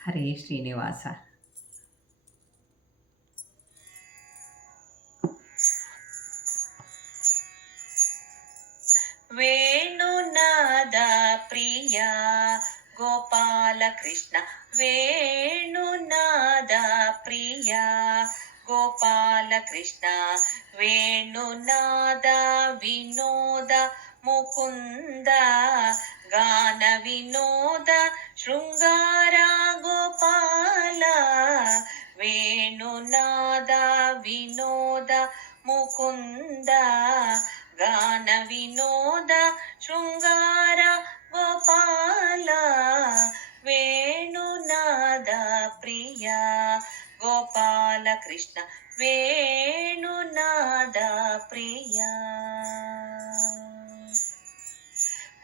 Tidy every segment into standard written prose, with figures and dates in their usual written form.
ಹರೇ ಶ್ರೀನಿವಾಸ. ವೇಣುನಾದ ಪ್ರಿಯ ಗೋಪಾಲ ಕೃಷ್ಣ, ವೇಣುನಾದ ಪ್ರಿಯ ಗೋಪಾಲ ಕೃಷ್ಣ, ವೇಣುನಾದ ವಿನೋದ ಮುಕುಂದ, ಗಾನ ವಿನೋದ ಶೃಂಗಾರ ಗೋಪಾಲ, ವೇಣುನಾದ ವಿನೋದ ಮುಕುಂದ, ಗಾನ ವಿನೋದ ಶೃಂಗಾರ ಗೋಪಾಲ, ವೇಣುನಾದ ಪ್ರಿಯ ಗೋಪಾಲ ಕೃಷ್ಣ, ವೇಣುನಾದ ಪ್ರಿಯ.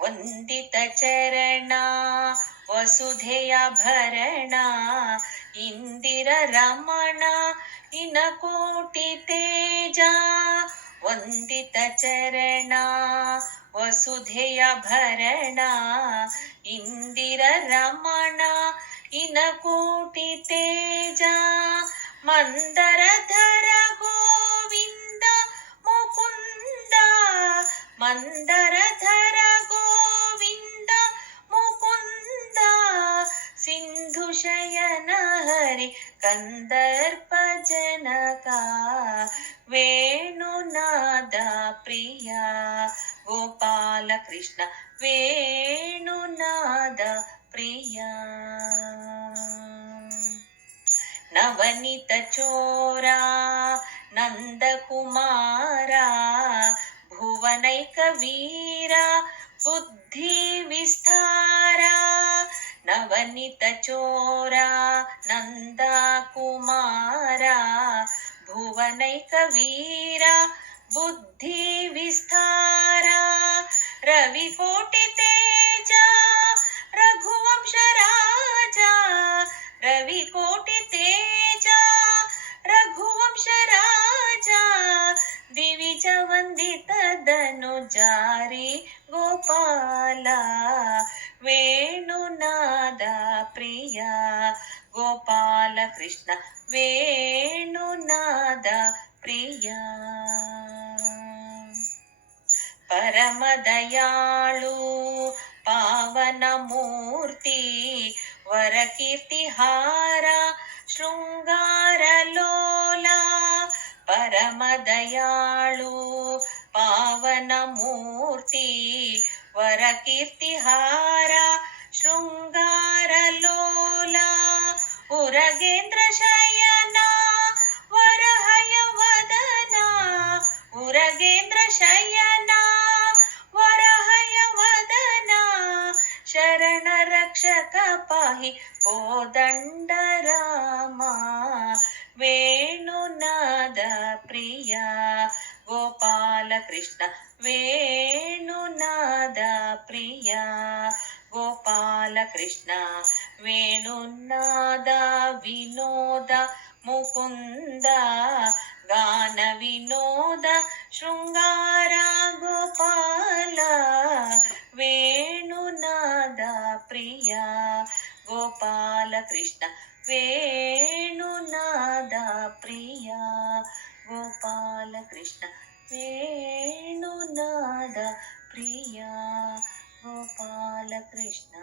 ವಂದಿತ ಚರಣ ವಸುಧೆಯ ಭರಣ, ಇಂದಿರ ರಮಣ ಇನಕೋಟಿ ತೇಜ, ವಂದಿತ ಚರಣ ವಸುಧೆಯ ಭರಣ, ಇಂದಿರ ರಮಣ ಇನಕೋಟಿ ತೇಜ, ಮಂದರಧರ ಗೋವಿಂದ ಮುಕುಂದ, ಮಂದರಧರ ಗೋವಿಂದ ಮುಕುಂದ, ಸಿಂಧು ಶಯನ ಹರಿ ಕಂದರ್ಪ ಜನಕ, ವೇಣುನಾದ ಪ್ರಿಯ ಗೋಪಾಲ ಕೃಷ್ಣ, ವೇಣುನಾದ ಪ್ರಿಯ. ನವನಿತ ಚೋರ ನಂದಕುಮಾರ, ಭುವನೈಕ ವೀರ ಬುದ್ಧಿ ವಿಸ್ತಾರ, ನವನಿತ ಚೋರ ನಂದ ಕುಮಾರ, ಭುವನೈಕ ವೀರ ಬುದ್ಧಿ ವಿಸ್ತಾರ, ರವಿಕೋಟಿ ತೇಜ ರಘುವಂಶ ರಾಜ, ರವಿಕೋಟಿ ತೇಜ ರಘುವಂಶ ರಾಜ, ದಿವಿಜ ವಂದಿತ ಧನುಜಾರಿ ಗೋಪಾಲ, ವೇಣುನಾದ ಪ್ರಿಯ ಗೋಪಾಲ ಕೃಷ್ಣ, ವೇಣುನಾದ ಪ್ರಿಯ. ಪರಮ ದಯಾಳು ಪಾವನ ಮೂರ್ತಿ, ವರಕೀರ್ತಿ ಹಾರ ಶೃಂಗಾರ ಲೋಲ, ಪರಮ ದಯಾಳು ಪಾವನ ಮೂರ್ತಿ, ವರಕೀರ್ತಿ ಹಾರ ಶೃಂಗಾರ ಲೋಲ, ಉರಗೇಂದ್ರ ಶಯನ ವರಹಯ ವದನ, ಉರಗೇಂದ್ರ ಶಯನ ವರಹಯ ವದನ, ಶರಣ ರಕ್ಷಕ ಪಾಹಿ ಕೋದಂಡ ರಾಮ, ವೇಣುನಾದ ಪ್ರಿಯ ಗೋಪಾಲ ಕೃಷ್ಣ, ವೇಣುನಾದ ಪ್ರಿಯ ಗೋಪಾಲ ಕೃಷ್ಣ, ವೇಣುನಾದ ವಿನೋದ ಮುಕುಂದ, ಗಾನ ವಿನೋದ ಶೃಂಗಾರ ಗೋಪಾಲ, ವೇಣುನಾದ ಪ್ರಿಯ ಗೋಪಾಲ ಕೃಷ್ಣ, ವೇಣುನಾದ ಪ್ರಿಯ ಗೋಪಾಲ ಕೃಷ್ಣ, ವೇಣುನಾದ ಪ್ರಿಯ ಗೋಪಾಲ ಕೃಷ್ಣ.